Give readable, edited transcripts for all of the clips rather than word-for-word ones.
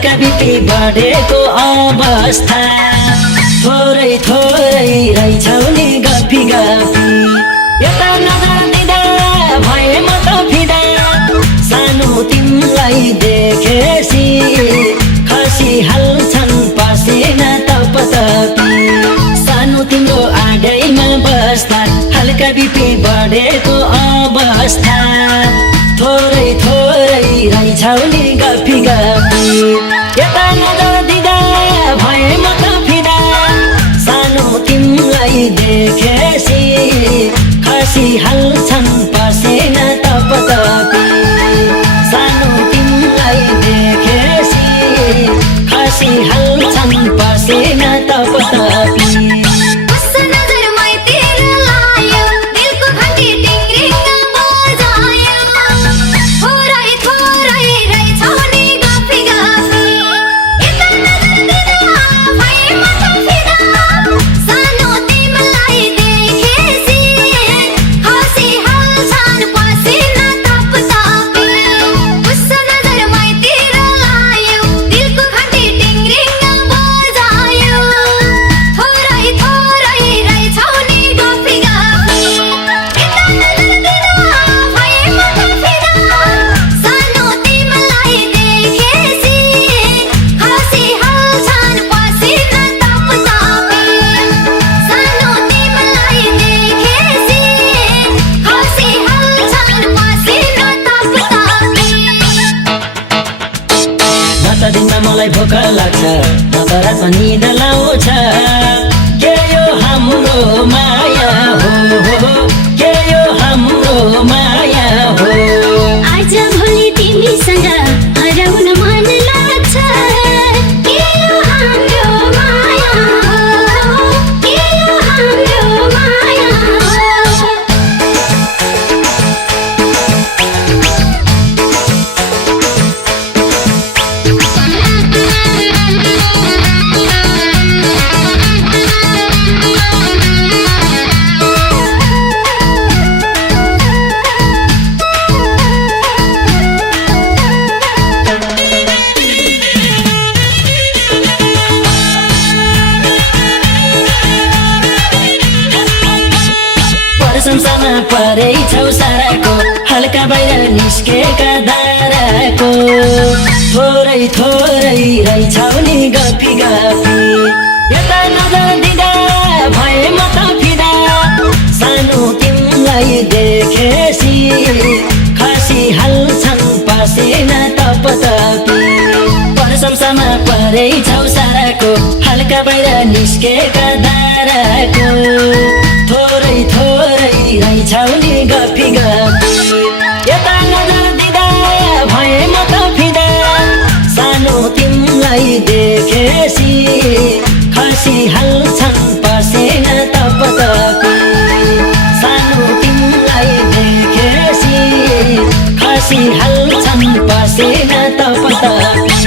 हल्का बिपी बढेको अवस्था थोरै थोरै रहेछौ नि गफी गफी यता नजर दिँदा भए म त फिदा सानो तिमीलाई देखेसी खसिहाल्छन् पसिना तपतपी सानो तिम्रो आडैमा बस्दा हल्का बिपी बढेको अवस्था थोरै थोरै रहेछौ नि गफी गफी यता नजर दिँदा भए म त फिदा सानो तिमीलाई देखेसी खसिहाल्छन् पसिना तपतपी सानो तिमीलाई देखेसी खसिहाल्छन् पसिना तपतपी दिनमा मलाई भोक लाग्छ न त रातमा निद लाउँछ के यो हाम्रो माया हो के यो हाम्रो माया हो आज भोलि तिमीसँग हराउन मन लाग्छ के यो हाम्रो माया हो के यो हाम्रो माया संसारमा परेछौ साराको हल्का बाहिर निस्केका धाराको थोरै थोरै रहेछौ नि गफी गफी यता नजर दिँदा भए म त फिदा सानो तिमीलाई देखेसी खसिहाल्छन् पसिना तपतपी संसारमा परेछौ साराको हल्का बाहिर निस्केका धाराको थोरै थोरै रहेछौ नि गफी गफी यता नजर दिँदा भए म त फिदा सानो तिमीलाई देखेसी खसिहाल्छन् पसिना तपतपी सानो तिमीलाई देखेसी खसिहाल्छन् पसिना तपतपी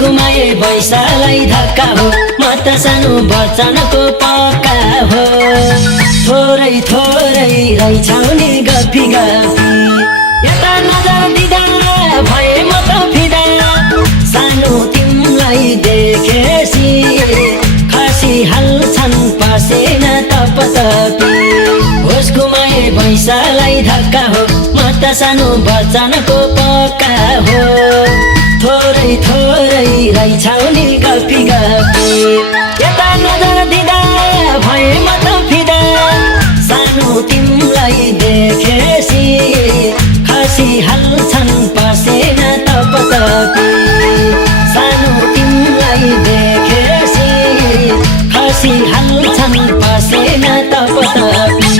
गुमाए बैसालाई धक्का हो त सानो वचनको पक्का हो थोरै थोरै रहेछौ नि गफी गफी यता नजर दिँदा भए म त फिदा सानो तिमीलाई देखेसी खसिहाल्छन् पसेन तपतपी होस गुमाए भैँसालाई धक्का हो म त सानो वचनको पक्का हो थोरै थोरै रहेछौ नि गफी गफी यता नजर दिँदा भए म त फिदा सानो तिमीलाई देखेसी खसिहाल्छन् पसेन तपतपी सानो तिमीलाई देखेसी खसिहाल्छन् पसेन तपतपी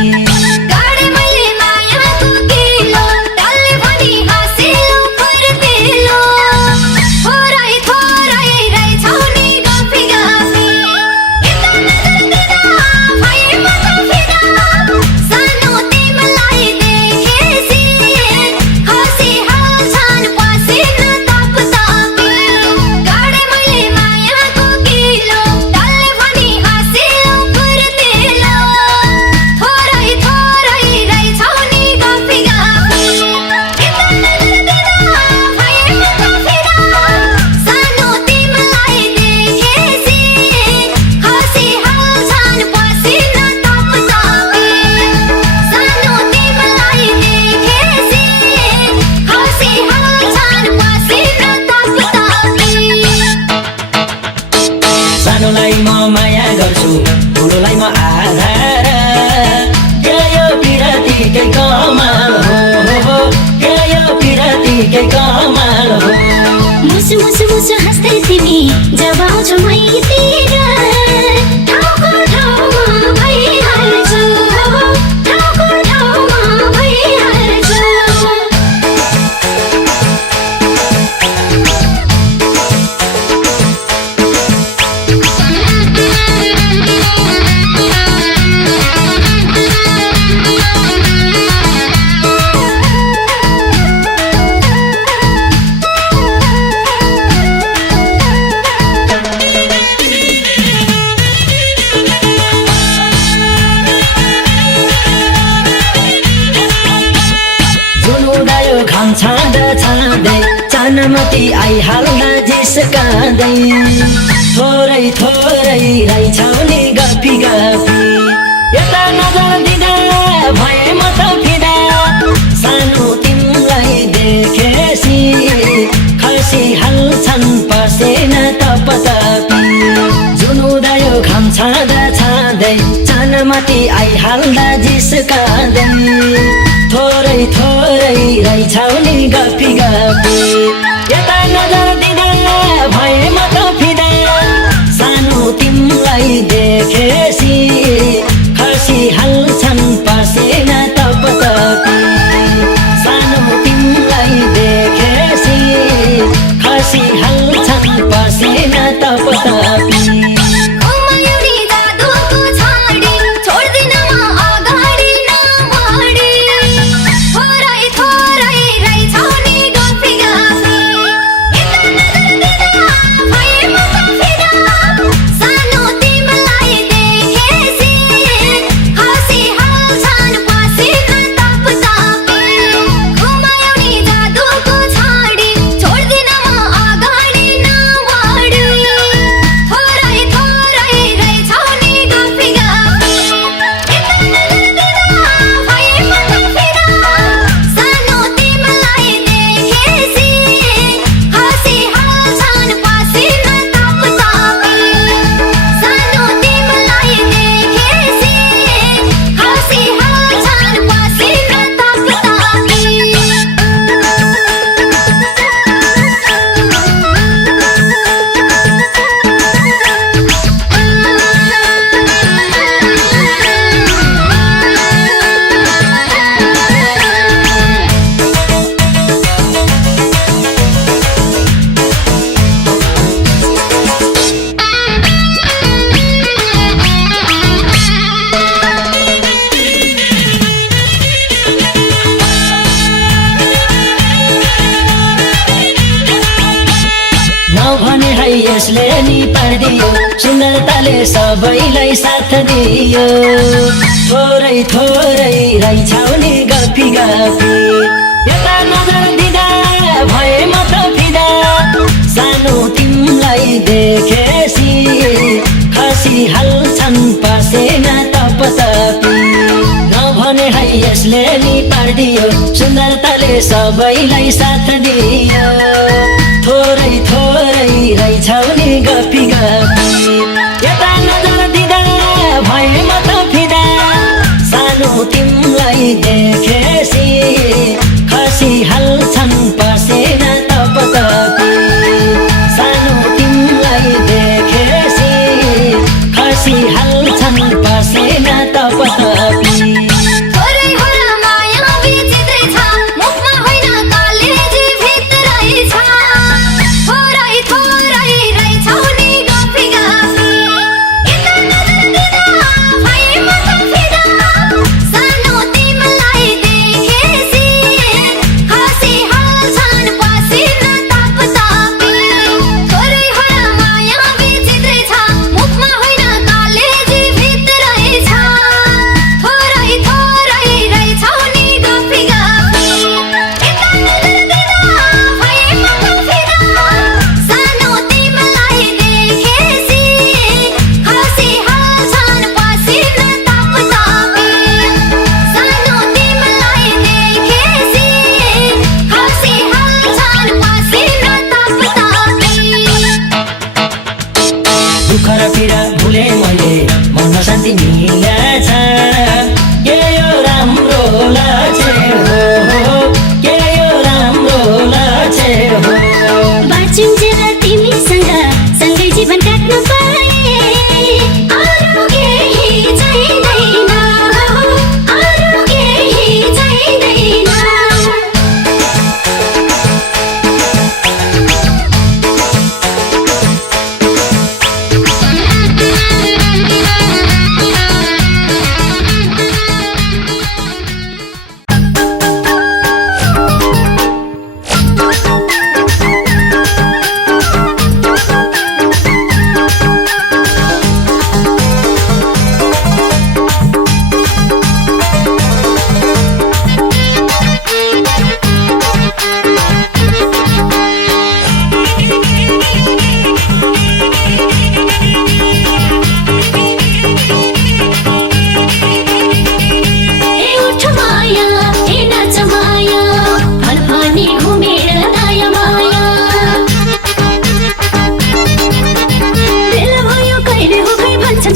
सानोलाई म माया गर्छु ठुलोलाई म आधार यो पिरतीकै कमाल हो यो पिरतीकै कमाल हो मुसु मुसु मुसु हाँस्दै तिमी जब आउँछौ मैतिर ठाउँको ठाउँमा भइहाल्छु ठाउँको ठाउँमा भइहाल्छु घाम छाँदा छाँदै चानमती आइहाल्दा जिस्काँदै थोरै थोरै रहेछौ नि गफी गफी यता नजर दिँदा भए म त फिदा सानो तिमीलाई देखेसी खसिहाल्छन् पसेन तपतपी जुन उदायो घाम छाँदा छाँदै चानमती आइहाल्दा जिस्काँदै थोरै थोरै रहेछौ नि गफी गफी यता नजर दिँदा भए म त फिदा सानो तिमीलाई देखेसी खसिहाल्छन् पसेन तपतपी सानो तिमीलाई देखेसी खसिहाल्छन् पसेन तपतपी यसले नि पार्दियो सुन्दरताले सबैलाई साथ दियो थोरै थोरै रहेछौ नि गफी गफी यता नजर दिँदा भए म त फिदा सानो तिमलाई देखेसी खसिहाल्छन् पसेना तपतपी नभने है यसले नि पार्दियो सुन्दरताले सबैलाई साथ दियो थोरै थोरै रहेछौ नि गफी गफी यता नजर दिँदा भए म त फिदा सानो तिमलाई देखेसी खसिहाल्छन् पसेना तपतपी सानो तिमलाई देखेसी खसिहाल्छन् पसेना तपतपी भुले मैले मन शान्ति मिलेछ के यो राम्रो लाछे हो के यो राम्रो लाछे हो बाँचिन्जेल तिमीसँग सँगै जीवन काट्न पाए अरू केही चाहिँदैन अरू केही चाहिँदैन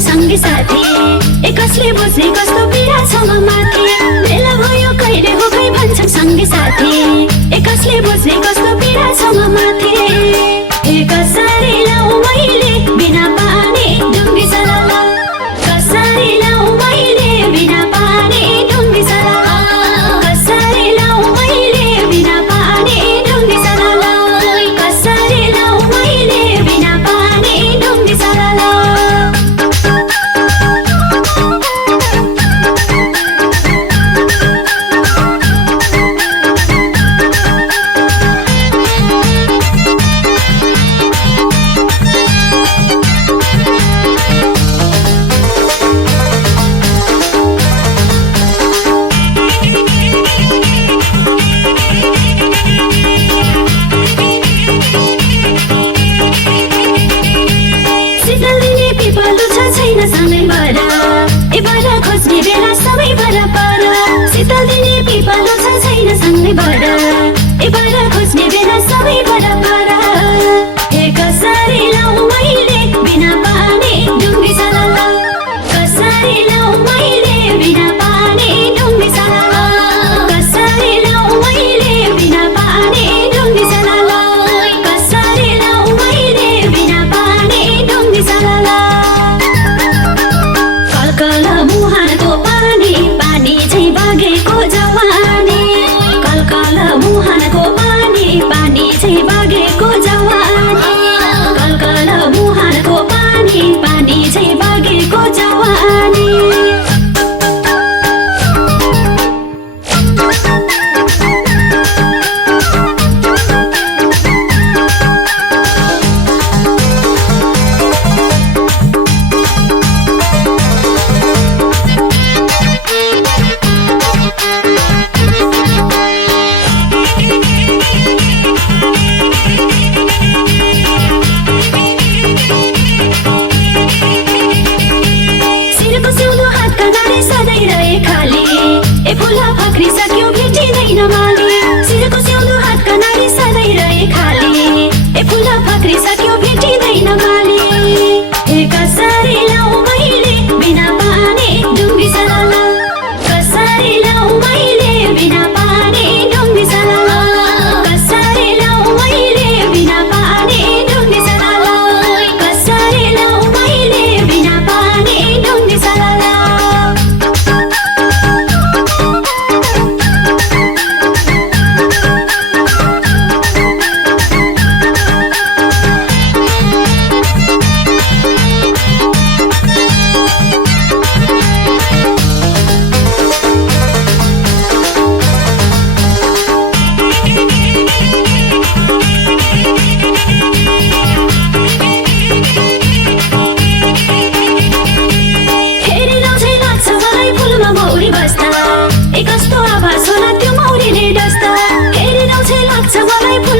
सँगै साथी एकसले बुझ्ने कस्तो पीडा छ म माथि बेला भयो कहिले हो खै भन्छन् सँगै साथी एकसले बुझ्ने कस्तो पीडा छ म माथि कसरी लाउँ मैले बिना पानी ढुङ्गी सलाला कसरी लाउँ मैले बिना पानी ढुङ्गी सलाला कसरी लाउँ मैले बिना पानी ढुङ्गी सलाला कसरी लाउँ मैले बिना पानी ढुङ्गी सलाला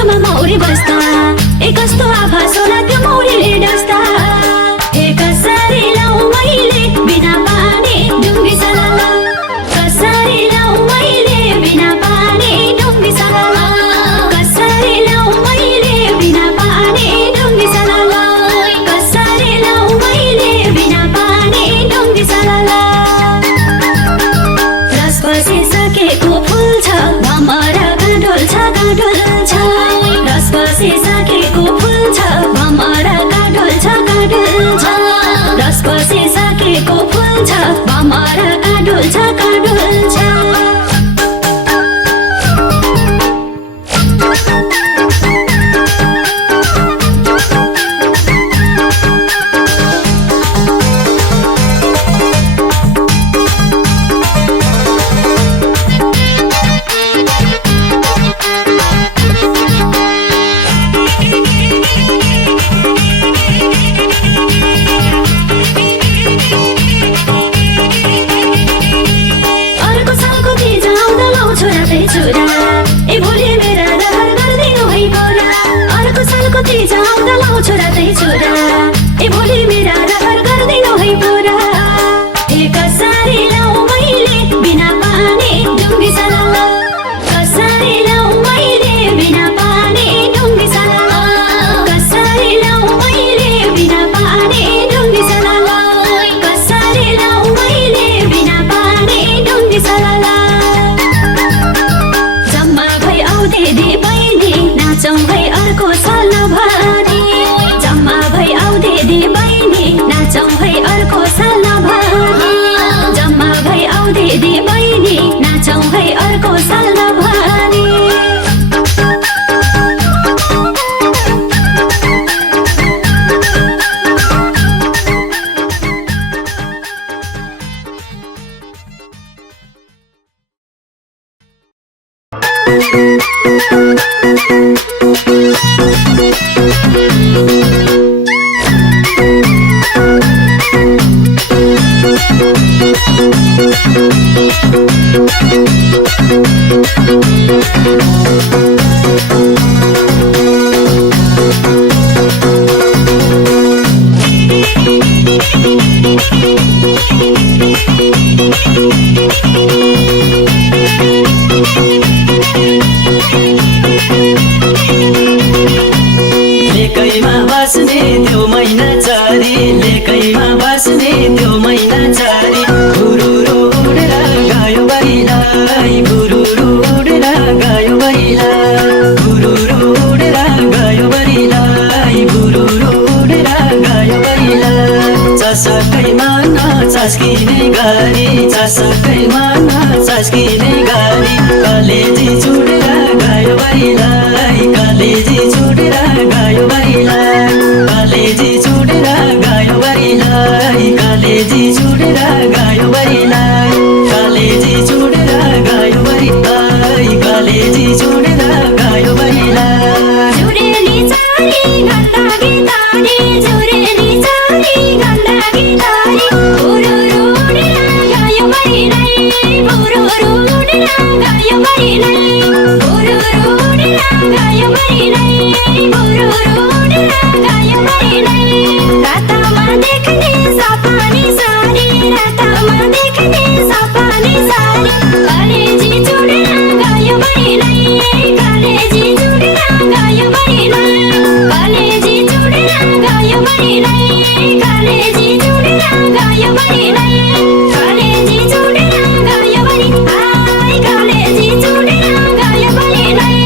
मुटुमा मौरी बस्दा ए कस्तो आभास होला त्यो मौरीले डस्दा ए कसरी लाउँ मैले बिना पानी ढुङ्गी सलाला कसरी लाउँ मैले बिना पानी ढुङ्गी सलाला कसरी लाउँ मैले बिना पानी ढुङ्गी सलाला कसरी लाउँ मैले बिना पानी ढुङ्गी सलाला रस बसिसकेको फुल छ भमरा गाडोल छ रस बसिसकेको फुल छ भमरा गाडोल छ रस बसिसकेको फुल छ भमरा गाडोल छ ए भोलि मेरा रहर गर्दिनु है बोरा अर्को सालको तीज आउँदा लाउँछु रातै छोरा ए भोलि मेरा रहर गर्दिनु है बोरा ए कसरी लाउँ मैले बिना पानी ढुङ्गी सलाला कसरी लाउँ मैले बिना पानी ढुङ्गी सलाला कसरी लाउँ मैले बिना पानी ढुङ्गी सलाला कसरी लाउँ मैले बिना पानी ढुङ्गी सलाला दिदी बहिनी नाचौँ है अर्को साल भरि जम्मा भई आऊ दिदी बहिनी नाचौँ है अर्को साल भरि जम्मा भई आऊ दिदी बहिनी नाचौँ है अर्को साल भरि लेकैमा बस्ने त्यो महिना चारी लेकैमा बस्ने त्यो महिना चारी गुरुरु उडेर गयो बहिलाई गुरुरु उडेर गयो बहिलाई गुरुरु उडेर गयो बहिलाई गुरुरु उडेर गयो बहिलाई चसकैमा नचस्किने गरी चसकैमा नचस्किने गरी कलेजी चुडेर गयो बहिलाई कलेजी चुडेर गयो बहिलाई कलेजी चुडेर गयो बहिलाई कलेजी चुडेर गयो बहिलाई कलेजी चुडेर गयो बहिलाई कलेजी चुडेर गयो बहिलाई जुरेली चारी गन्दा गीतारी जुरेली चारी गन्दा गीतारी बुरुरु उडेर गयो बहिलाई बुरुरु उडेर गयो बहिलाई बुरुरु उडेर गयो बहिलाई बुरुरु उडेर गयो बहिलाई रातमा देख्ने सपनी सारी रातमा देख्ने सपनी सारी कलेजी चुडेर गयो बहिलाई कलेजी चुडेर गयो बहिलाई कलेजी चुडेर गयो बहिलाई कलेजी चुडेर गयो बहिलाई कलेजी चुडेर गयो बहिलाई कलेजी चुडेर गयो बहिलाई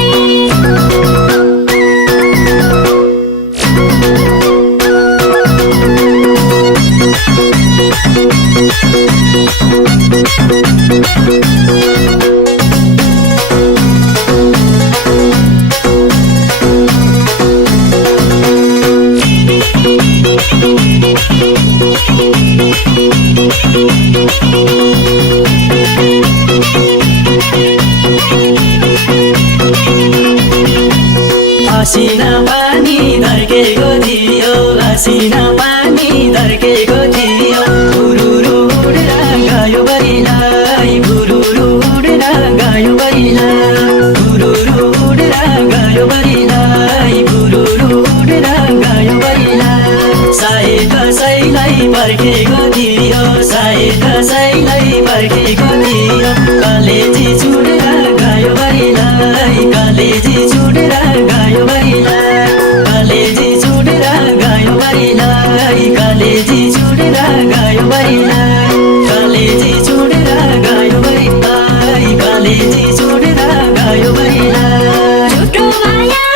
असिना पानी धर्केको थियो असिना पानी धर्केको थियो गुरुरु उडेर गयो बहिलाई गुरुरु उडेर गयो बहिलाई गुरुरु उडेर गयो बहिलाई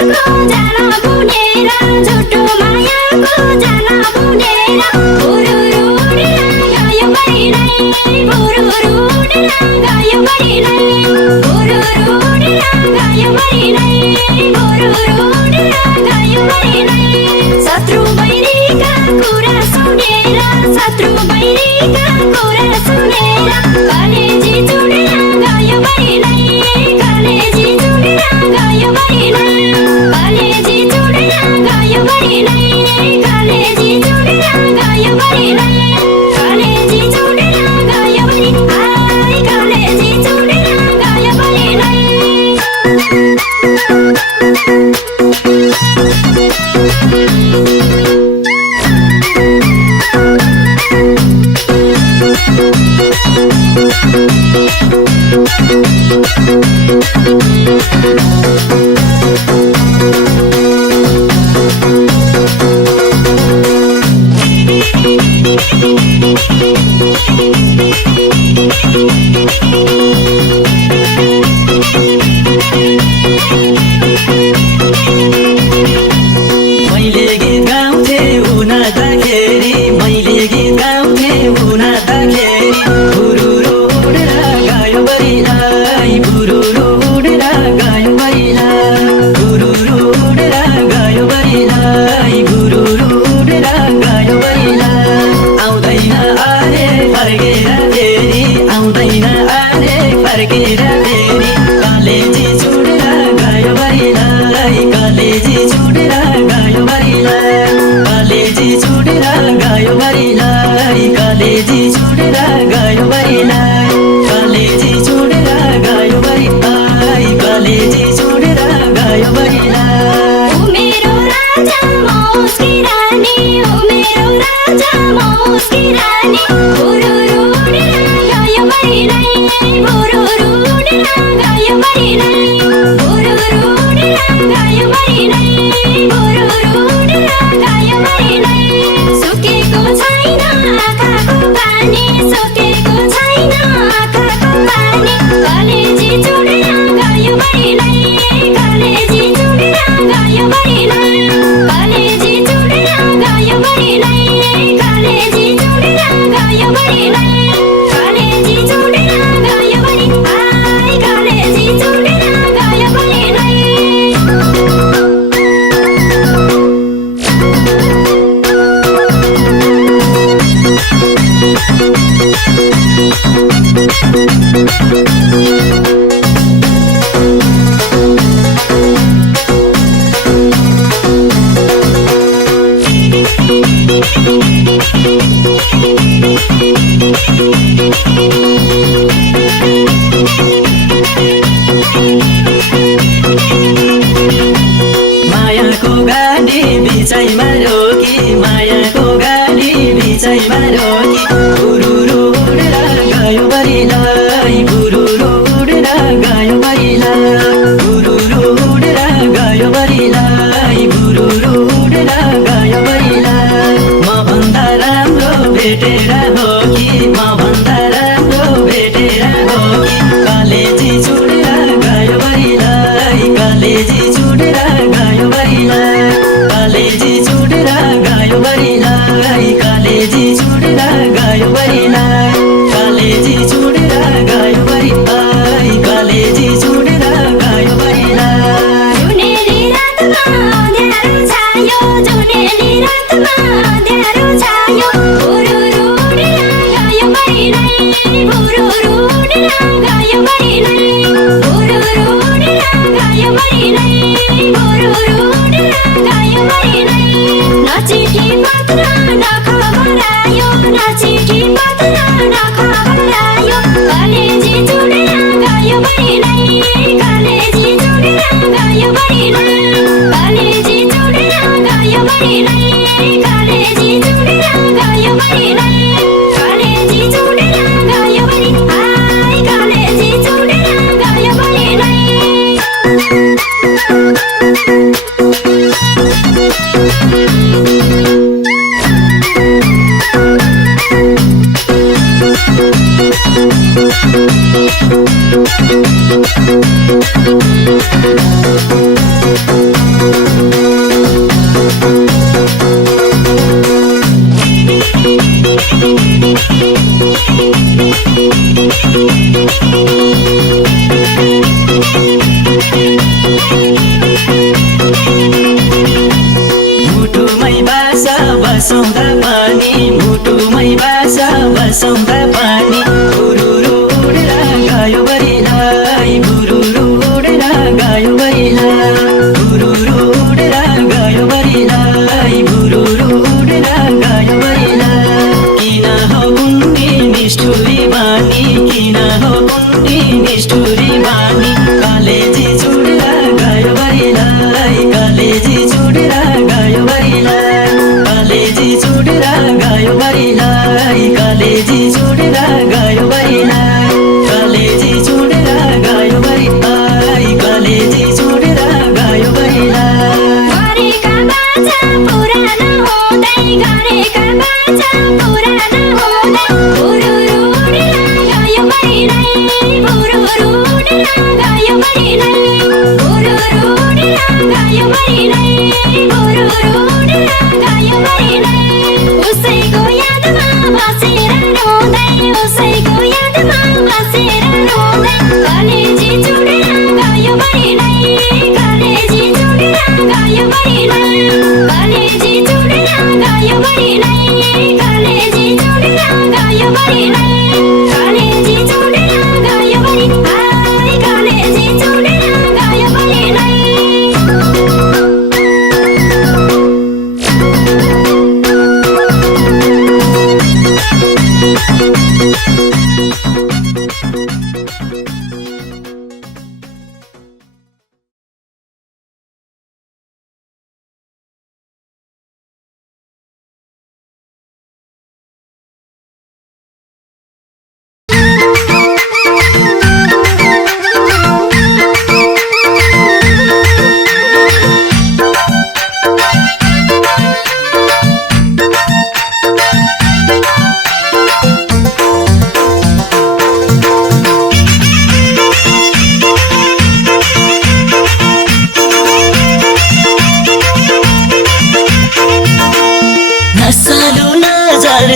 मायाको जान बुनेर झुटो मायाको जान बुनेर भुरुरु उडेर गयो महिनै भुरुरु उडेर गयो महिनै भुरुरु उडेर गयो महिनै भुरुरु उडेर गयो महिनै शत्रु बैरीका कुरा सुनेर शत्रु बैरीका कुरा सुनेर कलेजी चुडेर गयो महिनै कलेजी चुडेर गयो महिनै कलेजी चुडेर गयो महिनै कलेजी चुडेर गयो महिनै कलेजी चुडेर गयो महिनै आई कलेजी चुडेर गयो महिनै मैले गीत गाउँथे हुँदाखेरि मैले गीत गाउँथे हुँदाखेरि भुरुरु उडेर गयो महिनै भुरुरु उडेर गयो महिनै भुरुरु उडेर गयो महिनै भुरुरु उडेर गयो महिनै आउँदैन अरे फर्केर फेरि आउँदैन अरे फर्केर फेरि कलेजी चुडेर गयो महिनै कलेजी चुडेर गयो महिनै कलेजी चुडेर गयो महिनै कलेजी चुडेर गयो महिनै कलेजी चुडेर गयो महिनै कलेजी चुडेर गयो महिनै ओ मेरो राजा मौसकी रानी ओ मेरो राजा मौसकी रानी भुरुरु उडेर गयो महिनै भुरुरु उडेर गयो महिनै भुरुरु उडेर गयो महिनै भुरुरु उडेर गयो महिनै सुकेको छैन आँखाको पानी सुकेको छैन आँखाको पानी कलेजी चुडेर गयो महिनै कलेजी चुडेर गयो महिनै कलेजी चुडेर गयो महिनै कलेजी चुडेर गयो महिनै कलेजी चुडेर गयो महिनै आई कलेजी चुडेर गयो महिनै मायाको गाडी बिचैमा रोकी मायाको गाडी बिचैमा रोकी भुरुरु उडेर गयो महिनै भुरुरु उडेर गयो महिनै भुरुरु उडेर गयो महिनै भुरुरु उडेर गयो महिनै मभन्दा राम्रो भेटेर हो कि मभन्दा राम्रो भेटेर हो कि कलेजी चुडेर गयो महिनै कलेजी चुडेर गयो महिनै कलेजी चुडेर गयो महिनै कलेजी चुडेर गयो महिनै कलेजी चुडेर गयो महिनै कलेजी चुडेर गयो महिनै जुनेली रातमा अँध्यारो छायो जुनेली रातमा अँध्यारो छायो भुरुरु उडेर गयो महिनै भुरुरु उडेर गयो महिनै भुरुरु उडेर गयो महिनै भुरुरु उडेर गयो महिनै नचिठी पत्र नखबरायो नचिठी पत्र नखबरायो कलेजी चुडेर गयो महिनै कलेजी चुडेर गयो महिनै कलेजी चुडेर गयो महिनै कलेजी चुडेर गयो महिनै कलेजी चुडेर गयो महिनै आई कलेजी चुडेर गयो महिनै गयो मरिनै गोरु उडेर गयो मरिनै उसैको यादमा बसेर रोँदै उसैको यादमा बसेर रोँदै कलेजी चुडेर गयो मरिनै कलेजी चुडेर गयो मरिनै कलेजी चुडेर गयो मरिनै कलेजी चुडेर गयो मरिनै कलेजी चुडेर गयो मरिनै कलेजी चुडेर गयो मरिनै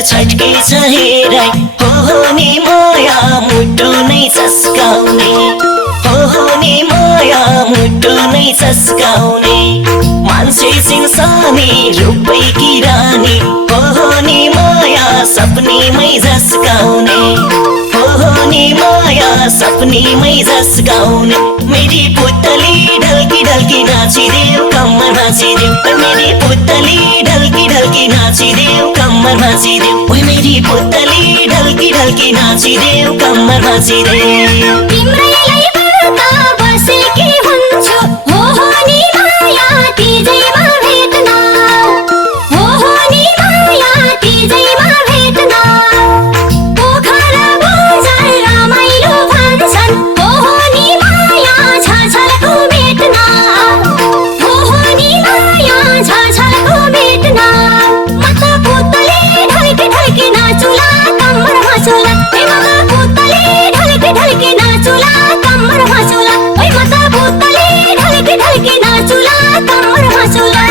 छटके छ हेराइ हो नि माया मुटु नै सस्काउने हो नि माया मुटु नै सस्काउने मान्छे सिंसानी रूपै की रानी हो नि माया सपनीमै झस्काउने हो नि माया सपनीमै झस्काउने मेरी पुतली ढल्की ढल्की नाचिदेऊ कम्मर भाँचिदेऊ मेरी पुतली ढल्की ढल्की नाचिदेऊ कम्मर भाँचिदेऊ ओइ मेरी पुतली ढल्की ढल्की नाचिदेऊ कम्मर भाँचिदेऊ तिम्रैलाई पर्दा बसेकी हुन्छु हो नि माया तिजैमा भेट्न हो नि माया तिजैमा भेट्न पोखरा बजार रमाइलो भन्छन् हो नि माया छाछाको भेट्न हो नि माया छाछाको भेट्न म त पुतली ढल्की ढल्की नाचुला कम्मर भाँचुला म त पुतली ढल्की ढल्की नाचुला कम्मर भाँचुला म त पुतली ढल्की ढल्की नाचुला कम्मर भाँचुला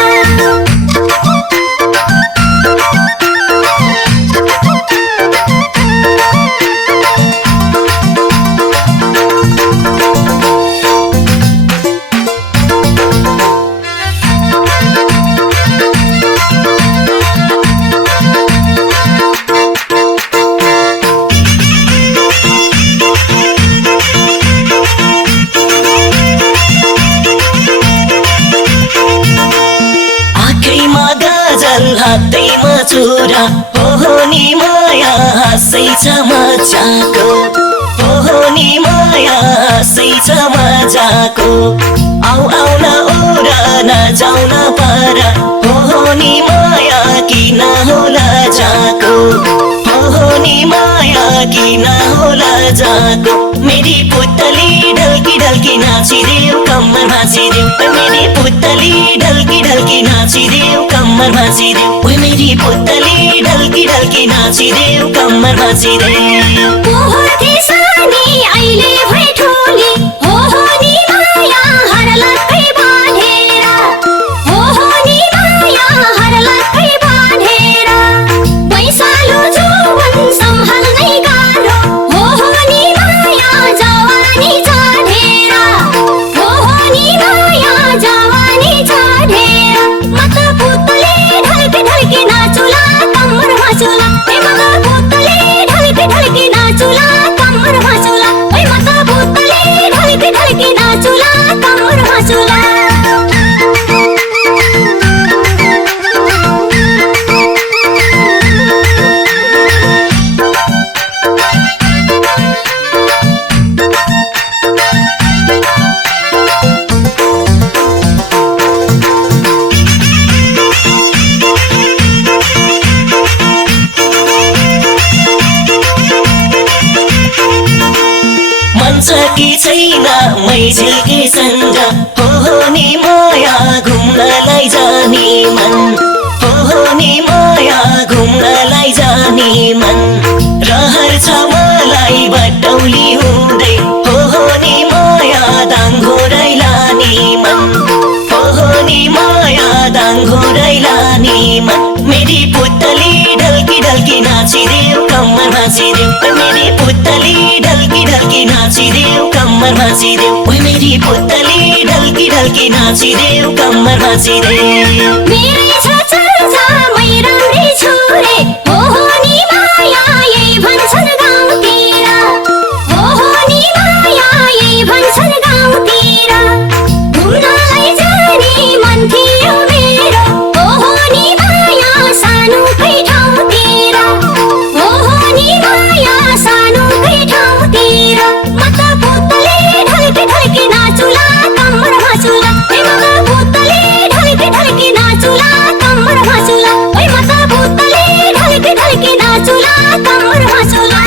हातैमा चुरा हो नि माया हाँसै छ मजाको हो नि माया हाँसै छ मजाको आउ आउ न ओरा नजाउ न पारा हो नि माया किन होला जाको हो नि माया किन होला जाको मेरी पुतली ढल्की ढल्की नाचिदेऊ कम्मर भाँचिदेऊ मेरी पुतली ढल्की ढल्की नाचिदेऊ कम्मर भाँचिदेऊ ओइ मेरी पुतली ढल्की ढल्की नाचिदेऊ कम्मर भाँचिदेऊ पोहोथे सानी अहिले भई ठुली हो नि माया हरलक्कै बाँधेर हो नि माया हरलक्कै बाँधेर पैसालो जोवन सम्हाल्नै गाह्रो हो नि माया जवानी चढेर हो नि माया जवानी चढेर म त पुतली ढल्की ढल्की नाचुला कम्मर भाँचुला म त पुतली ढल्की ढल्की नाचुला कम्मर भाँचुला म त पुतली ढल्की ढल्की नाचुला कम्मर भाँचुला कि छैन मैझिलकी सन्ज हो नि माया घुम्नलाई जाने मन हो नि माया घुम्नलाई जाने मन रहर छ मलाई बटौली हुँदै हो नि माया दाङघोरै लाने मन हो कमारीमा मेरी पुतली ढल्की ढल्की नाचिदेऊ कम्मर भाँचिदेऊ मेरी पुतली ढल्की ढल्की नाचिदेऊ कम्मर भाँचिदेऊ ओइ मेरी पुतली ढल्की ढल्की नाचिदेऊ कम्मर भाँचिदेऊ मेरै छ चर्चा मै राम्री छु रे हो नि माया यही भन्छन् गाउँतिर हो नि माया यही भन्छन् गाउँतिर घुम्नलाई जाने मन थियो मेरो हो नि माया सानोकै ठाउँतिर हो नि माया सानोकै ठाउँतिर म त पुतली ढल्की ढल्की नाचुला कम्मर भाँचुला ए म त पुतली ढल्की ढल्की नाचुला कम्मर भाँचुला ओइ म त पुतली ढल्की ढल्की नाचुला कम्मर भाँचुला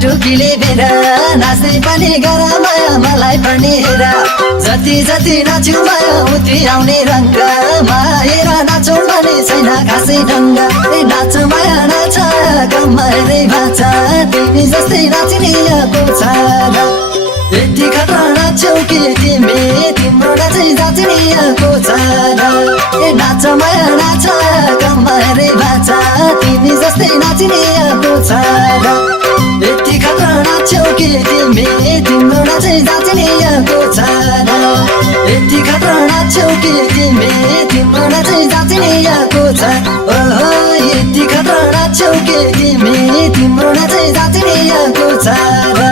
टुकीले बेरा नाच्दै पनि गर माया मलाई पनि हेर जति जति नाच्यौ माया उति आउने रङ्ग माएर नाचौ भने छैन खासै ढङ्ग नाच माया नाच कम्मरै भाँच तिमी जस्तै नाच्ने यहाँको छ यति खतरा नाच्यौ कि तिमी तिम्रो नाचै जाँच्ने यहाँको छ नाच माया नाच कम्मरै भाँच तिमी जस्तै नाच्ने यहाँको छ यति खतरा नाच्यौ कि तिमी तिम्रो नाचै जाँच्ने यहाँको छ यति खतरा नाच्यौ कि तिमी तिम्रो नाचै जाँच्ने यहाँको छ ओहो यति खतरा नाच्यौ कि तिमी तिम्रो नाचै जाँच्ने यहाँको छ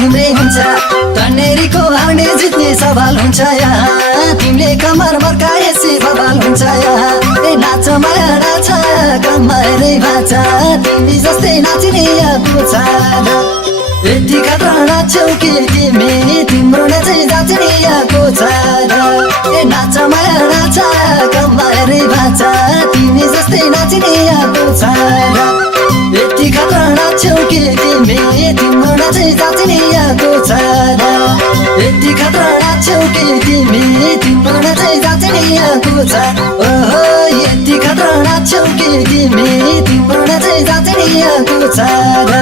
तिम्रै हुन्छ तन्नेरीको आउने जित्ने सवाल हुन्छ यहाँ तिमीले कमर मर्काएसी बवाल हुन्छ यहाँ नाच माया नाच कम्मरै भाँच तिमी जस्तै नाच्ने यहाँको छ यति खतरा नाच्यौ कि तिमी तिम्रो नाचै जाँच्ने यहाँको छ नाच माया नाच कम्मरै भाँच तिमी जस्तै नाच्ने यहाँको छ यति खतरा नाच्यौ कि तिमी चाहिँ जाँच्ने यहाँको छाडा यति खतरा नाच्छौ कि तिमी तिम्रो चाहिँ जाँच्ने यहाँको छ ओहो यति खतरा नाच्छौ कि तिमी तिम्रो चाहिँ जाँच्ने यहाँको छाडा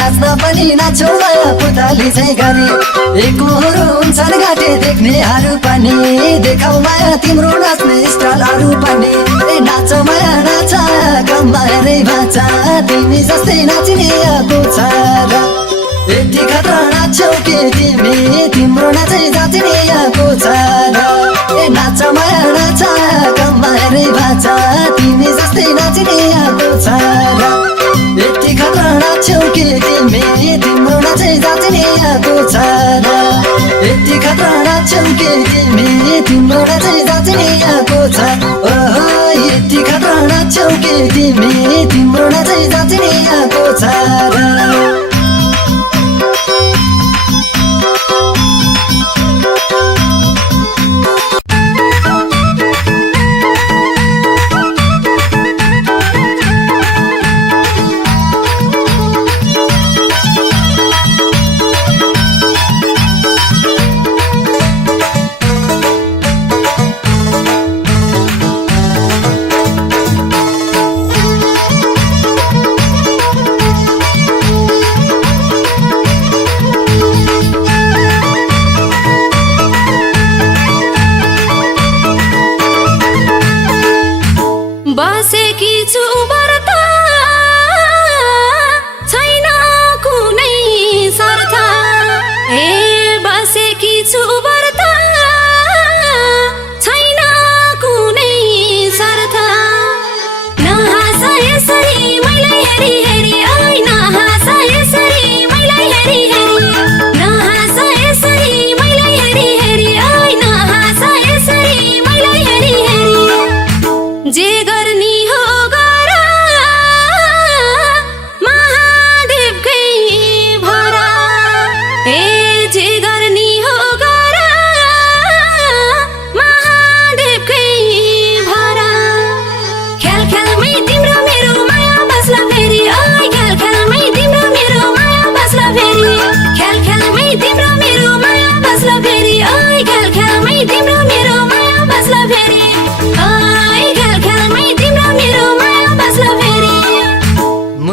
नाच्न पनि नाच्छौ माया पुतली चाहिँ गरी एकहोरो हुन्छन् घाटे देख्नेहरू पनि देखाउ माया तिम्रो नाच्ने स्टाइलहरू पनि नाच माया नाच कमाएरै बाचा तिमी जस्तै नाच्ने आएको छ र यति खतरा नाच्छौ कि तिमी तिम्रो नाचै जाँच्ने आएको छ र नाच माया नाच कमाएरै बाचा तिमी जस्तै नाच्ने आएको छ र यति खतरा नाच्छौ कि तिमी तिम्रो नाचै जाँच्ने आएको छ र यति खतरा नाच्छौ कि तिमी तिम्रो नाचै जाँच्ने आएको छ ओहो यति खतरा नाच्छौ कि तिमी तिम्रो नाचै जाँच्ने आएको छ र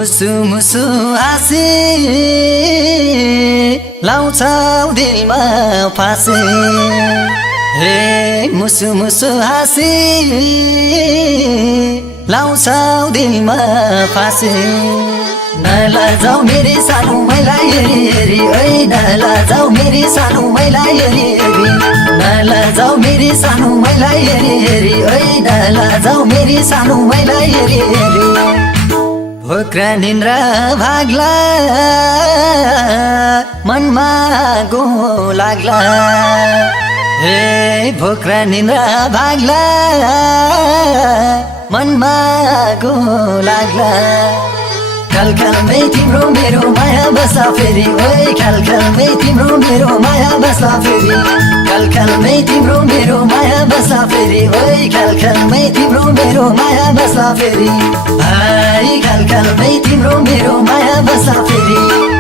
मुसु मुसु हाँसी लाउँछौ दिलमा फाँसी हे मुसु मुसु हाँसी लाउँछौ दिलमा फाँसी नलजाऊ मेरी सानो मैलाई हेरी हेरी ओइ नलजाऊ मेरी सानो मैलाई हेरी हेरी नलजाऊ मेरी सानो मैलाई हेरी हेरी ओइ नलजाऊ मेरी सानो मैलाई हेरी हेरी भोक्रा निन्द्रा भाग्ला मनमा गो लाग्ला हे भोक्रा निन्द्रा भाग्ला मनमा गो लाग्ला ख्याल ख्यालमै तिम्रो मेरो माया बस्छ फेरि ओइ ख्याल ख्यालमै तिम्रो मेरो माया बस्छ फेरि ख्यालमै तिम्रो मेरो माया बस्ला फेरि ओइ ख्यालमै तिम्रो मेरो माया बस्ला फेरि हाय ख्यालमै तिम्रो मेरो माया बस्ला फेरि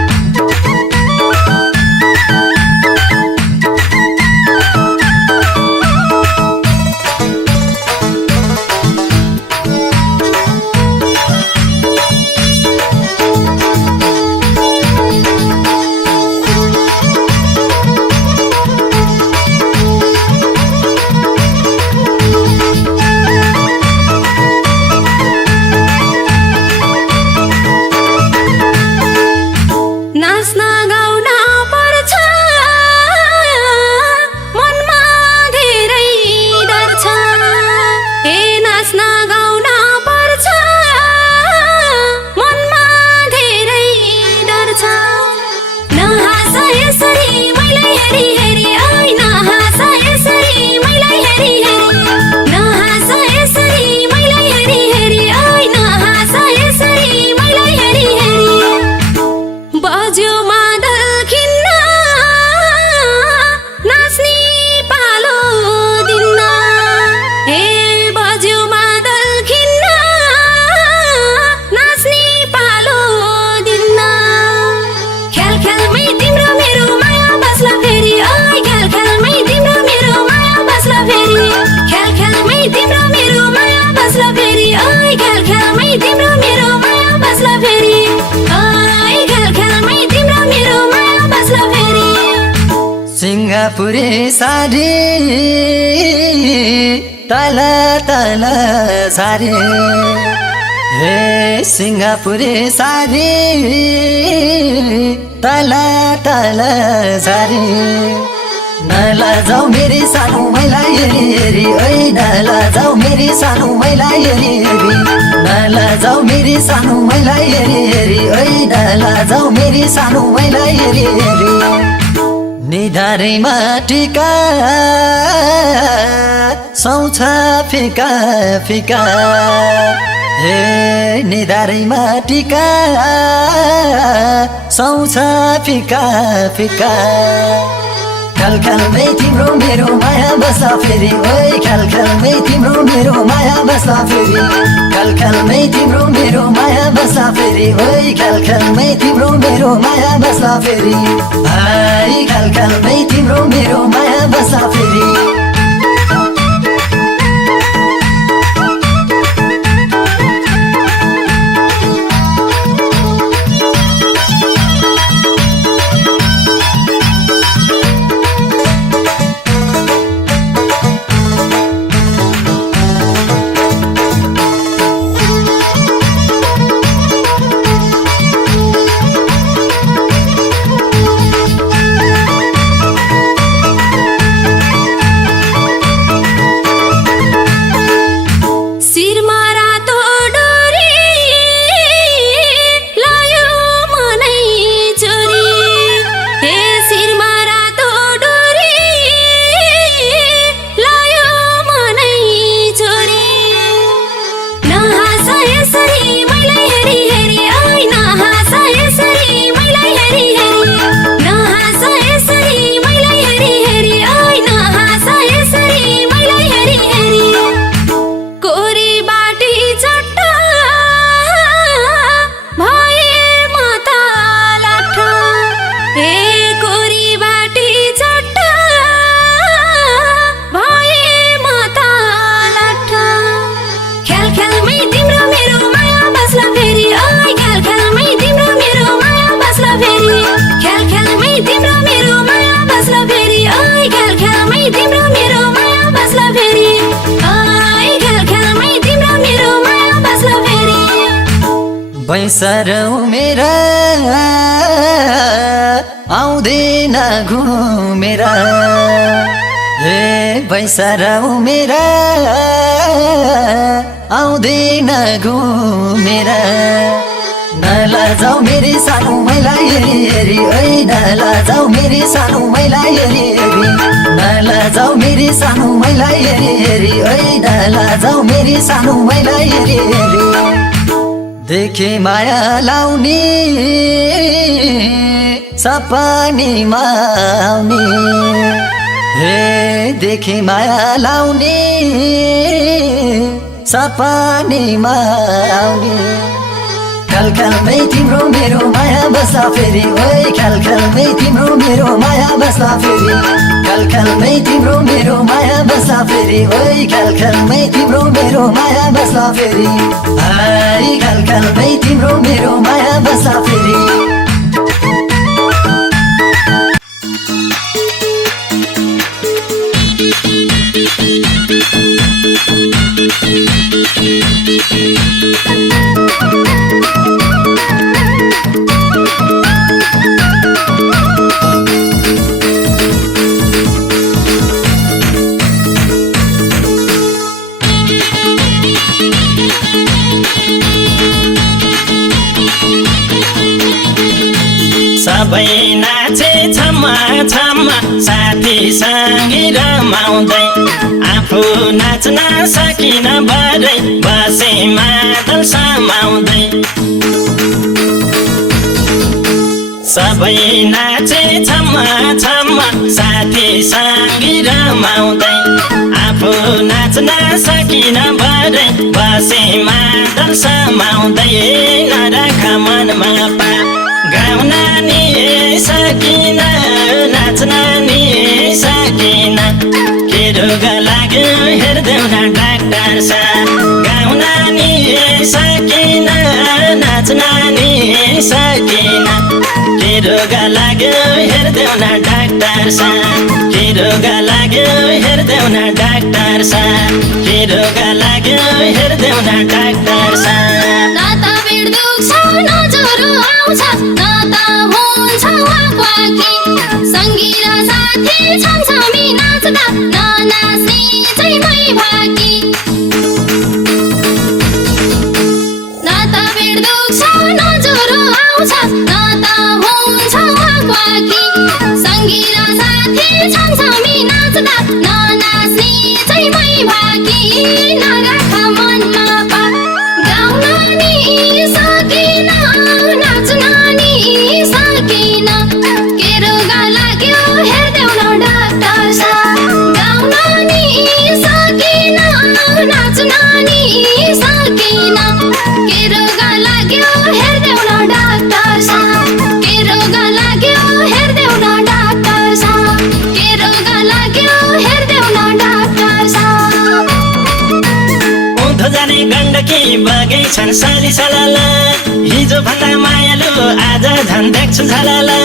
सिंगापुरी साडी तल तल साडी हे सिंगापुरी साडी तल तल साडी नलजाऊ मेरी सानो मैला हेरी हेरी ओइ नलजाऊ मेरी सानो मैला हेरी हेरी नलजाऊ मेरी सानो मैला हेरी हेरी ओइ नलजाऊ मेरी सानो मैला हेरी हेरी निधारमा टिका सौछ फिका फिका हे निधारमा टिका सौछ फिका फिका ख्यालमै तिम्रो मेरो माया बस्ला फेरि ओइ ख्यालमै तिम्रो मेरो माया बस्ला फेरि ख्यालमै तिम्रो मेरो माया बस्ला फेरि ओइ ख्यालमै तिम्रो मेरो माया बस्ला फेरि हाय ख्यालमै तिम्रो मेरो माया बस्ला फेरि बैसरौ मेरा आउँदैन घुमेर हे बैसरौ मेरा आउँदैन घुमेर नलजाऊ मेरी सानो मैला हेरी हेरी ओइ नलजाऊ मेरी सानो मैला हेरी हेरी नलजाऊ मेरी सानो मैला हेरी हेरी ओइ नलजाऊ मेरी सानो मैला हेरी हेरी देखे माया लाउने सपनीमा आउने हे देखि माया लाउने सपनीमा आउने ख्यालख्यालमै तिम्रो मेरो माया बस्दा फेरि ओइ ख्यालख्यालमै तिम्रो मेरो माया बस्दा फेरि ख्यालख्यालमै तिम्रो मेरो माया बस्दा फेरि ओइ ख्यालख्यालमै तिम्रो मेरो माया बस्दा फेरि हाय ख्यालख्यालमै तिम्रो मेरो माया बस्दा फेरि सबै नाचे छम्मा छम्मा साथीसँगै रमाउँदै आफू नाच्न सकिन भरै बसे मादल समाउँदै सबै नाचे छम्मा छम्मा साथीसँगै रमाउँदै आफू नाच्न सकिन भरै बसे मादल समाउँदै नराख मनमा पा गाउन नि सकिन नाच्न नि सकिन के रोग लाग्यो हेर्देऊ न डाक्टर साहब गाउन नि सकिन नाच्न नि सकिन के रोग लाग्यो हेर्देऊ न डाक्टर साहब के रोग लाग्यो हेर्देऊ न डाक्टर साहब के रोग लाग्यो हेर्देऊ न डाक्टर साहब नाता भिड दुख्छ न ज्वरो आउँछ नाता हुन्छ वाकवाकी सँगी र साथी छमछमी नाच्दा ननाच्ने चाहिँ मै भाकी नाता भिड दुख्छ न ज्वरो आउँछ नाता हुन्छ वाकवाकी सँगी र साथी छमछमी नाच्दा ननाच्ने चाहिँ मै भाकी नराख मनमा पाप गाउन नि सकिन नाच्न नि सकिन के रोग लाग्यो हेर्देऊ न डाक्टर साहब गाउन नि सकिन नाच्न नि सकिन के रोग लाग्यो हेर्देऊ न डाक्टर साहब के रोग लाग्यो हेर्देऊ न डाक्टर साहब के रोग लाग्यो हेर्देऊ न डाक्टर साहब उँधो जाने गण्डकी बगैछन् साली सलाला हिजो भन्दा मायालु आज झन् देख्छु झलाला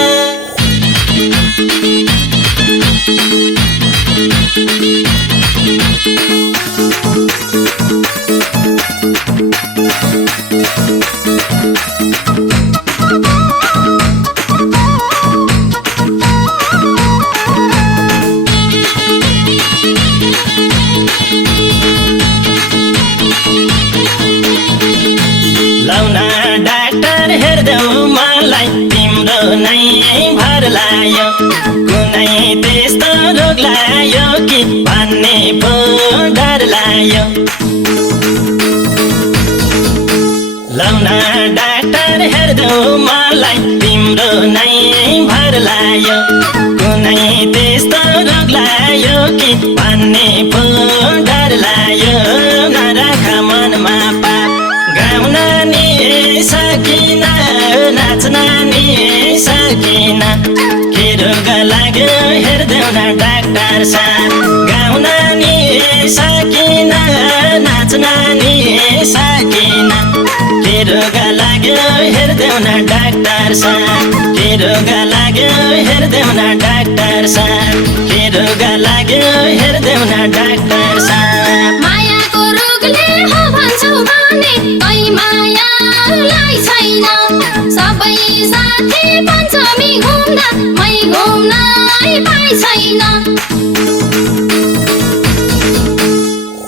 लौन डाक्टर हेर्देऊ मलाई तिम्रो नै भर लायो कुनै त्यस्तो रोग लायो कि भन्ने पो डर लायो लौन डाक्टर हेर्देऊ मलाई तिम्रो नै भर लायो कुनै त्यस्तो रोग लायो कि भन्ने पो डर लायो नराख मनमा पाप गाउन नि सकिन नाच्न नि सकिन के रोग लाग्यो हेर्देऊ न डाक्टर साहब गाउन नि सकिन नाच्न नि सकिन के रोग लाग्यो हेर्देऊ न डाक्टर साहब के रोग लाग्यो हेर्देऊ न डाक्टर साहब के रोग लाग्यो हेर्देऊ न डाक्टर साहब मायाको रोगले हो भन्छौ भने कै मायालाई छैन सबै साथी पञ्चमी घुम्दा मै घुम्नै पाइ छैन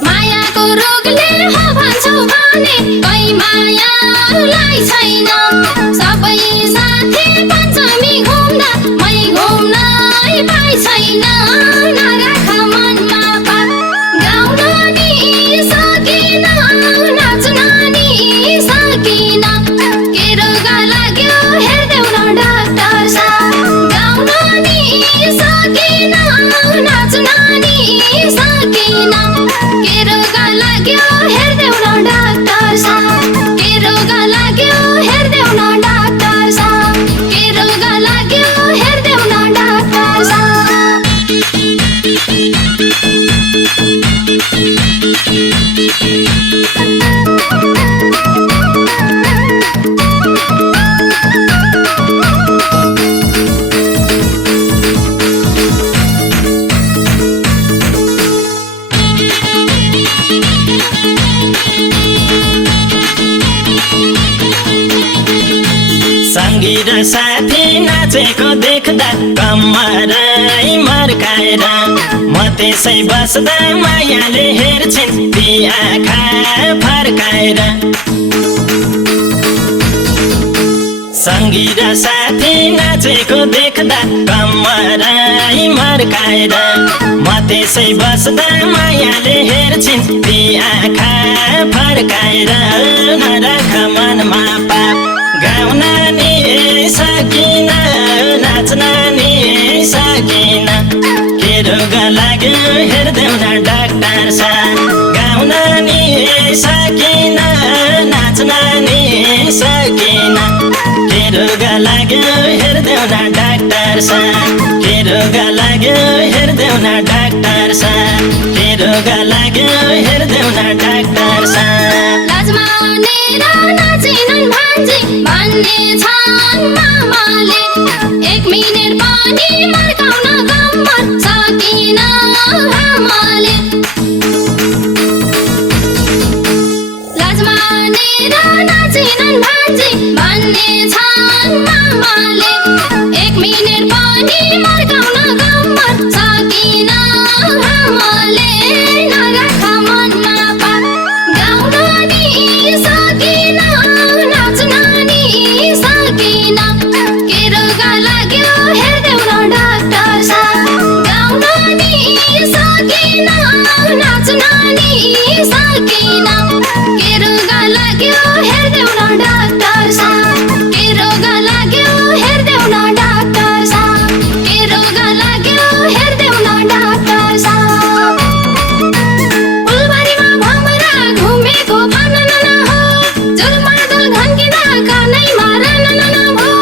मायाको रोगले हो भन्छौ भने कै मायालाई छैन सबै साथी पञ्चमी घुम्दा मै घुम्नै पाइ छैन नराख मनमा पाप गाउन नि सकिन नाच्न नि सकिन के रोग लाग्यो हेर्देऊ न डाक्टर साहब गाउन नि सकिन नाच्न सकिन के रोग लाग्यो हेर्देऊ न डाक्टर साहब के रोग लाग्यो हेर्देऊ न डाक्टर साहब के रोग लाग्यो हेर्देऊ न डाक्टर साहब सँगी र साथी नाचेको देख्दा कम्मरै मर्काएर म त्यसै बस्दा मायाले हेर्छिन् ती आँखा फर्काएर सँगी र साथी नाचेको देख्दा कम्मरै मर्काएर म त्यसै बस्दा मायाले हेर्छिन् ती आँखा फर्काएर नराख मनमा पाप गाउन नि सकिन नाच्न नि सकिन के रोग लाग्यो हेर्देऊ न डाक्टर साहब गाउन नि सकिन नाच्न नि सकिन के रोग लाग्यो हेर्देऊ न डाक्टर साहब के रोग लाग्यो हेर्देऊ न डाक्टर साहब के रोग लाग्यो हेर्देऊ न डाक्टर साहब लाजमा नेर नाचिनन् भान्जी भन्ने छन् मामाले एक मिनेट पनि मर्काउन गम्मत सकिन आमाले लाजमा नेर नाचिनन् भान्जी भन्ने छन् मामाले एक मिनेट पनि मर्काउन गम्मत सकिन आमाले नराख मनमा पाप गाउन नि सकिन नाच्न नि सकिन के रोग लाग्यो हेर्देऊ न डाक्टर साहब गाउन नि सकिन नाच्न नि सकिन के रोग लाग्यो हेर्देऊ न डाक्टर साहब के रोग लाग्यो हेर्देऊ न डाक्टर साहब के रोग लाग्यो हेर्देऊ न डाक्टर साहब फुलबारीमा भमरा घुमेको कानन हो जुलमादल घन्किँदा कानैमा रनन भो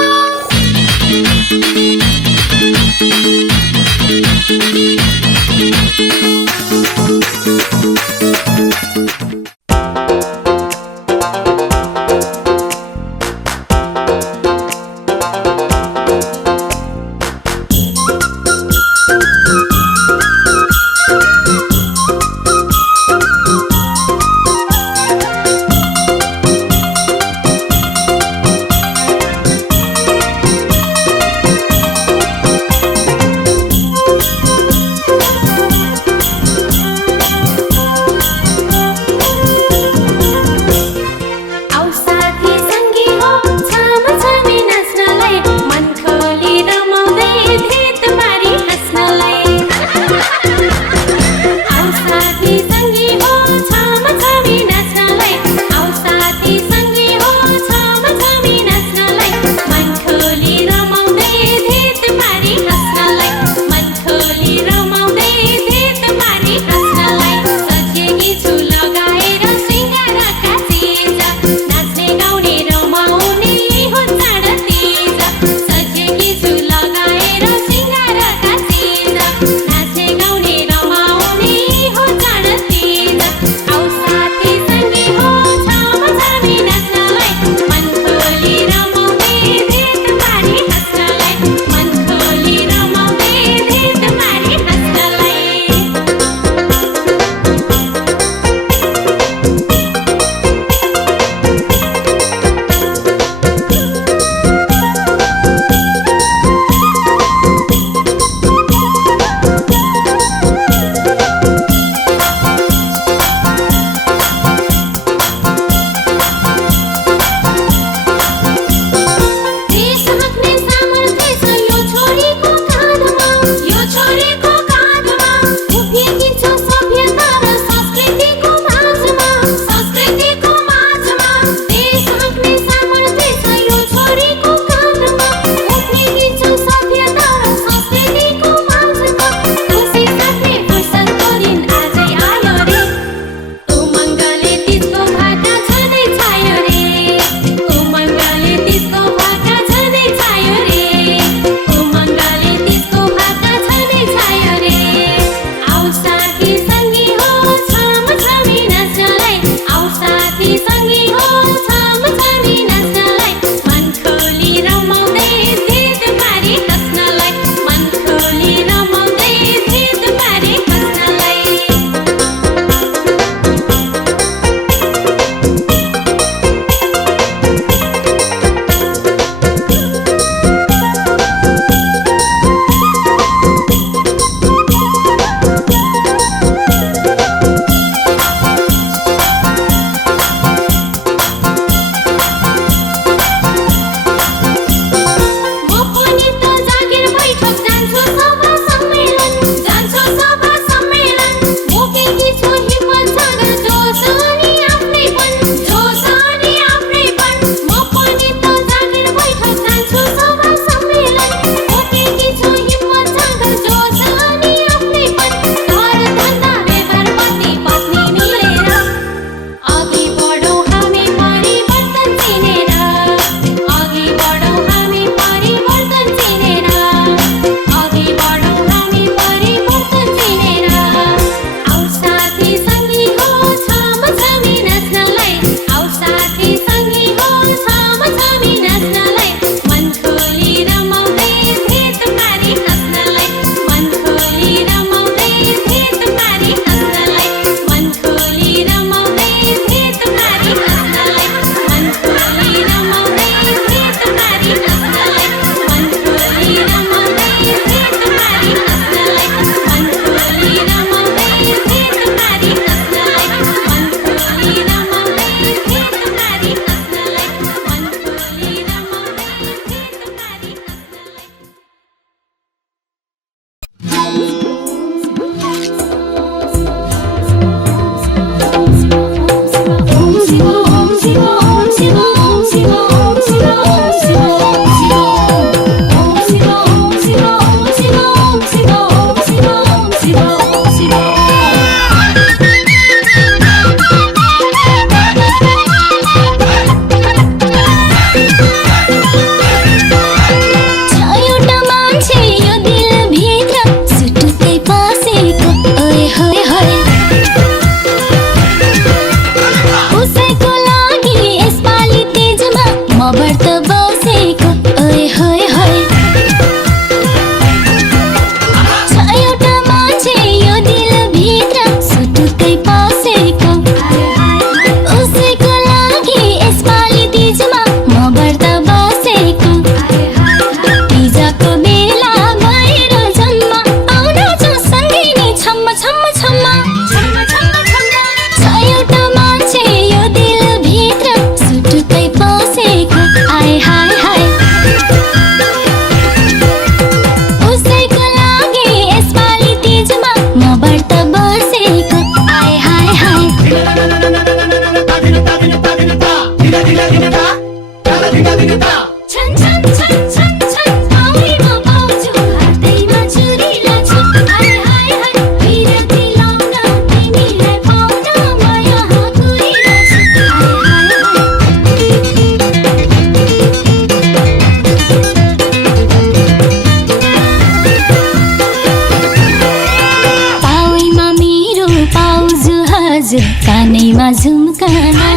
हजुर कानैमा झुम्काना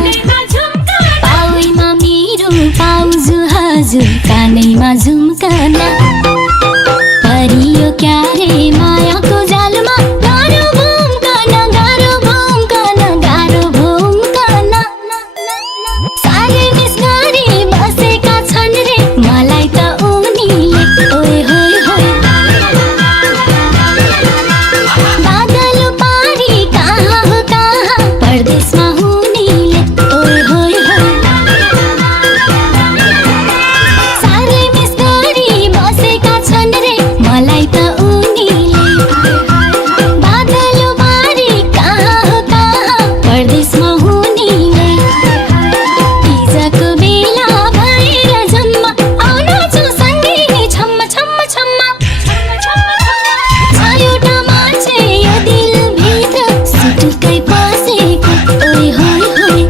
पाउैमा मेरो पाउजु हजुर कानैमा झुम्काना परियो क्यारे मायाको जालमा गाह्रो भूम्काना गाह्रो भूम्काना गाह्रो भूम्काना साह्रै मिस गरी बसेका छन् रे मलाई त उनीले ओए होए होए बादल पारी कहाँ हो कहाँ परदेशमा हुनेले ओए होए होए साह्रै मिस गरी बसेका छन् रे मलाई त उनीले बादल पारी कहाँ हो कहाँ परदेशमा हुनेले हिजोको बेला भएर जम्मा आउन छु सँगै नै छम्म छम्म छम्म छ एउटा मान्छे यो दिलभित्र सुटुक्कै पसेको ओए होए होए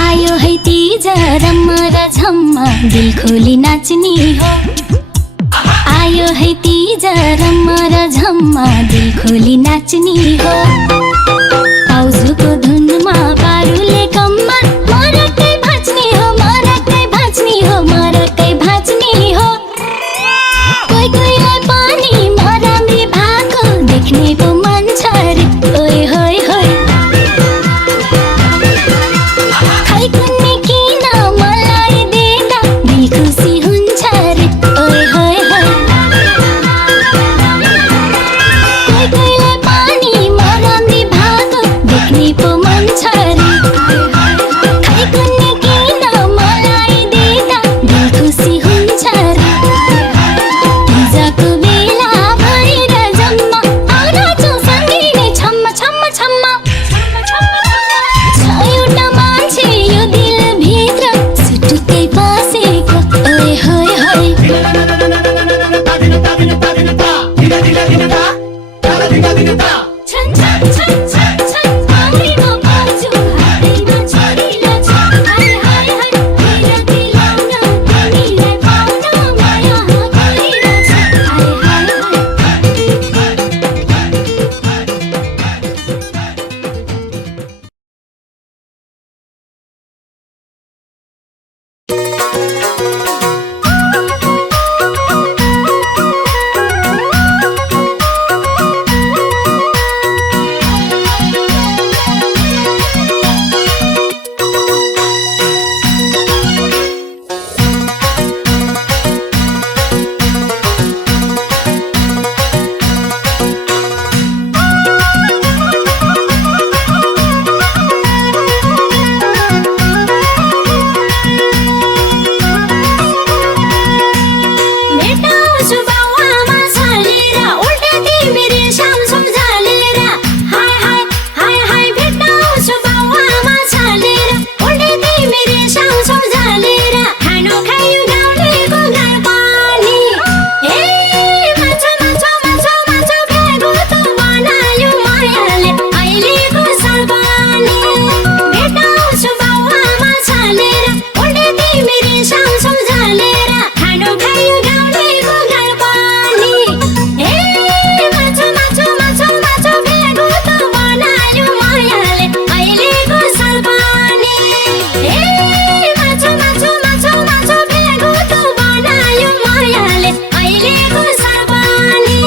आयो है तीज रम्म र झम्म दिल खोली नाच्ने हो आयो है तीज रम्म र झम्म दिल खोली नाच्ने हो पाउजुको धुनमा पारुले कम्मर मरक्कै भाँच्ने हो मरक्कै भाँच्ने हो मरक्कै भाँच्ने हो कोही कोहीलाई पनि मराम्री भएको देख्ने पो मन छ रे ओए होए होए खै कुन्नी किन मलाई दिँदा दिल खुसी हुन्छ रे ओए होए होए कोही कोहीलाई पनि मराम्री भएको देख्ने पो मन छ रे खै कुन्नी किन मलाई दिँदा दिल खुसी हुन्छ रे हिजोको बेला भएर जम्मा आउन छु सँगै नै छम्म छम्म छम्म छ एउटा मान्छे यो दिलभित्र सुटुक्कै पसेको ओए होए होए छन् छन् छन् छन् छन् आँगीमा पाउँछु हातैमा छरिला छ हाय हाय हाय मेरा दिलाउन तिमीलाई पाउन माया गरिरहेछ हाय हाय भेटाउँछु बाउआमा छलेर उल्टा तिमीले साम सम्झालेर हाय हाय हाय हाय भेटाउँछु बाउआमा छलेर उल्टा तिमीले साम सम्झालेर खानु खायो गाउँलेको घर पानी ए माछा माछा माछा माछा भ्यागो त बनायो मायाले अहिलेको सरपानी भेटाउँछु बाउआमा छलेर उल्टा तिमीले साम सम्झालेर खानु खायो गाउँलेको घर पानी ए माछा माछा माछा माछा भ्यागो त बनायो मायाले अहिलेको सरपानी ए माछा माछा माछा माछा भ्यागो त बनायो मायाले अहिलेको सरपानी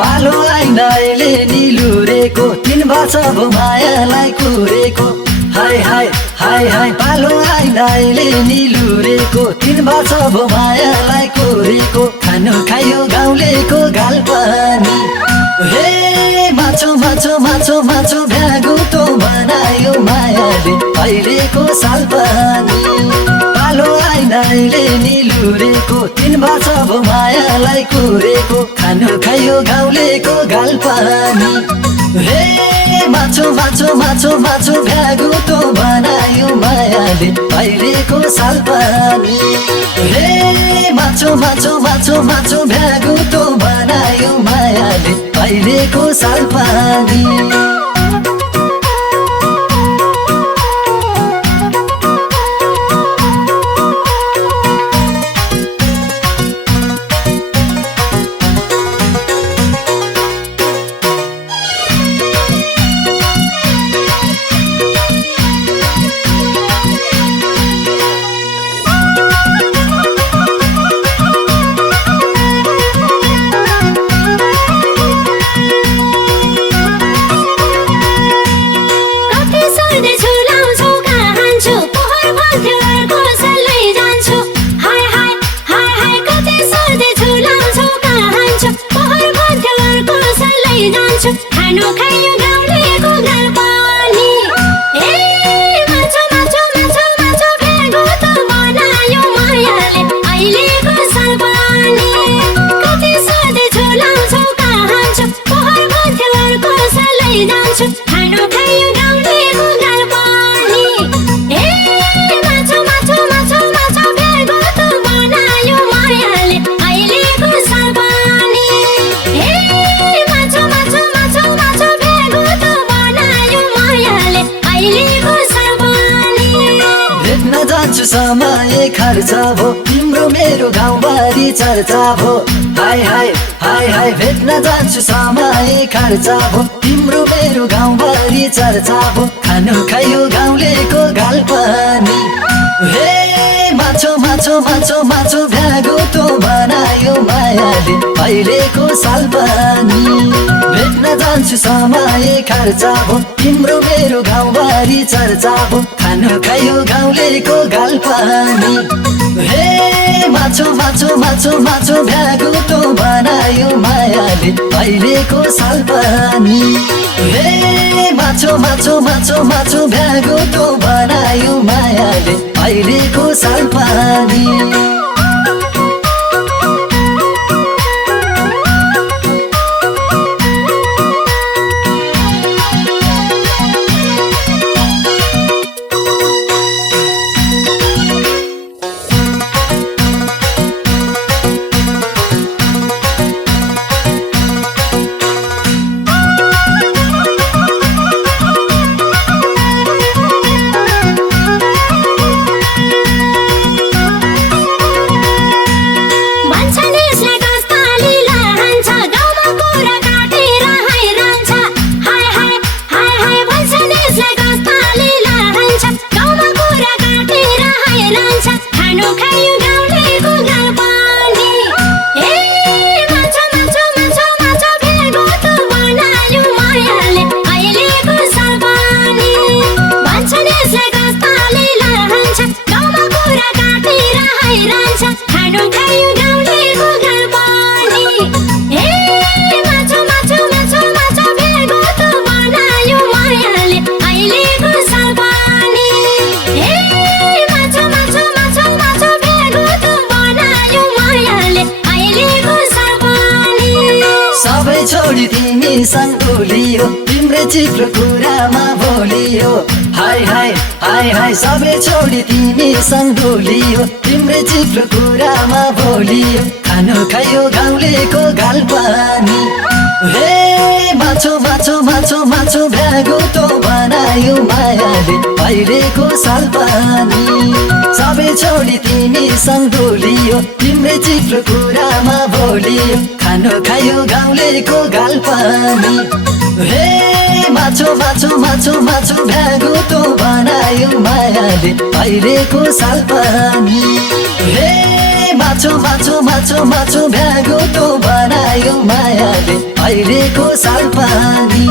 पालोलाई नैले निलुरेको 3 वर्ष भो मायालाई कुरेको हाय हाय हाय हाय पालोलाई नैले निलुरेको 3 वर्ष भो मायालाई कुरेको खानु खायो गाउँलेको गाल पानी हे माछो माछो माछो माछो भ्यागो त बनायो मायाले अहिलेको साल पानी पालोलाई दाइले निलुरेको 3 वर्ष भो मायालाई कुरेको खानु खायो गाउँलेको गाल पानी हे माछो माछो माछो माछो भ्यागुतो बनायो मायाले अहिलेको साल पानी हे माछो माछो माछो माछो भ्यागुतो बनायो मायाले अहिलेको साल पानी खानु खायो गाउँलेको गाल पानी ए माछो माछो माछो माछो भ्यागुतो बनायो मायाले अहिलेको साल पानी कति सधैँ झुलाउँछौ कहाँछु पोहोर भन्थ्यो अर्को साल लैजान्छु खानु खायो गाउँलेको गाल पानी ए माछो माछो माछो माछो भ्यागुतो बनायो मायाले अहिलेको साल पानी ए माछो माछो माछो माछो भ्यागुतो बनायो मायाले अहिलेको साल पानी भेट्न जान्छु समय खर्च भो तिम्रो मेरो गाउँबारी चर्चा भो हाय हाय हाय हाय भेट्न जान्छु समय खर्च भो तिम्रो मेरो गाउँबारी चर्चा भो खानु खायो गाउँलेको गाल पानी हे माछो माछो माछो माछो भ्यागुतो बनायो मायाले अहिलेको साल पानी भेट्न जान्छु समय खर्च भो तिम्रो मेरो गाउँबारी चर्चा भो खानु खायो गाउँलेको गाल पानी हे माछो माछो माछो माछो भ्यागुतो बनायो मायाले अहिलेको साल पानी हे माछो माछो माछो माछो भ्यागुतो बनायो मायाले अहिलेको साल पानी छोडी तिमी सँग डोलियो तिम्रै चिप्लो कुरामा बोलियो हाय हाय हाय हाय सबै छोडी तिमी सँग डोलियो तिम्रै चिप्लो कुरामा बोलियो खानु खायो गाउँलेको गाल पानी हे माछो माछो माछो माछो भ्यागुतो बनायो मायाले अहिलेको साल पानी सबै छोडी तिमी सँग डोलियो तिम्रै चिप्लो कुरामा बोलियो खानु खायो गाउँलेको गाल पानी हे माछो माछो माछो माछो भ्यागुतो बनायो मायाले अहिलेको साल पानी हे माछो माछो माछो माछो भ्यागुतो बनायो मायाले अहिलेको साल पानी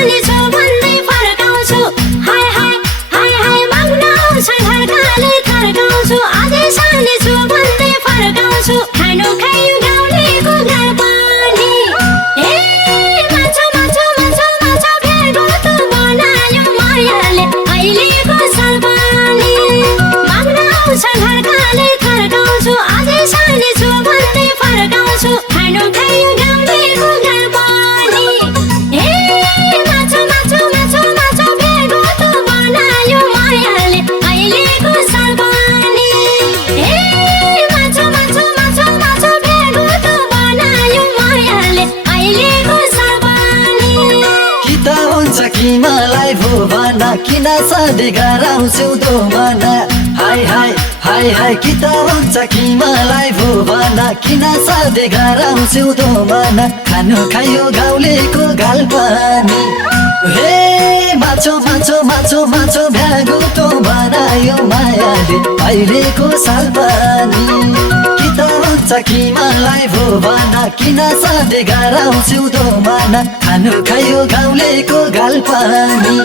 सानी छु भन्दै फर्काउँछु हाय हाय हाय हाय माग्न आउँछ घरकाले थर्काउँछु अझै सानी छु भन्दै फर्काउँछु खानु खायो गाउँलेको घर पानी ए माछो माछो माछो माछो भेगो त बनायो मायाले अहिलेको सरपानी माग्न आउँछ घरकाले थर्काउँछु अझै सानी छु भन्दै फर्काउँछु खानु खायो गाउँलेको घर पानी ए माछो माछो माछो माछो भेगो त बनायो मायाले अहिलेको सरपानी ए माछो माछो माछो माछो भेगो त बनायो मायाले अहिलेको सरपानी कि त हुन्छ कि मलाई भो भन किन सधैँ गराउँछौ दो मन हाय हाय हाय हाय कि त हुन्छ कि मलाई भो भन किन सधैँ गराउँछौ दो मन खानु खायो गाउँलेको गाल पानी हे माछो माछो माछो माछो भ्यागो तो बनायो मायाले अहिलेको साल पानी कि त हुन्छ कि मलाई भो भन किन सधैँ गराउँछौ दो मन खानु खायो गाउँलेको गाल पानी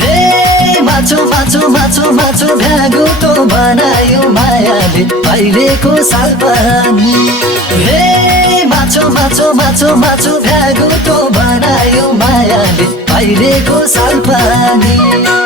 हे माछो माछो माछो माछो भ्यागो तो बनायो मायाले अहिलेको साल पानी हे माछो माछो माछो माछो भ्यागो तो बनायो मायाले अहिलेको साल पानी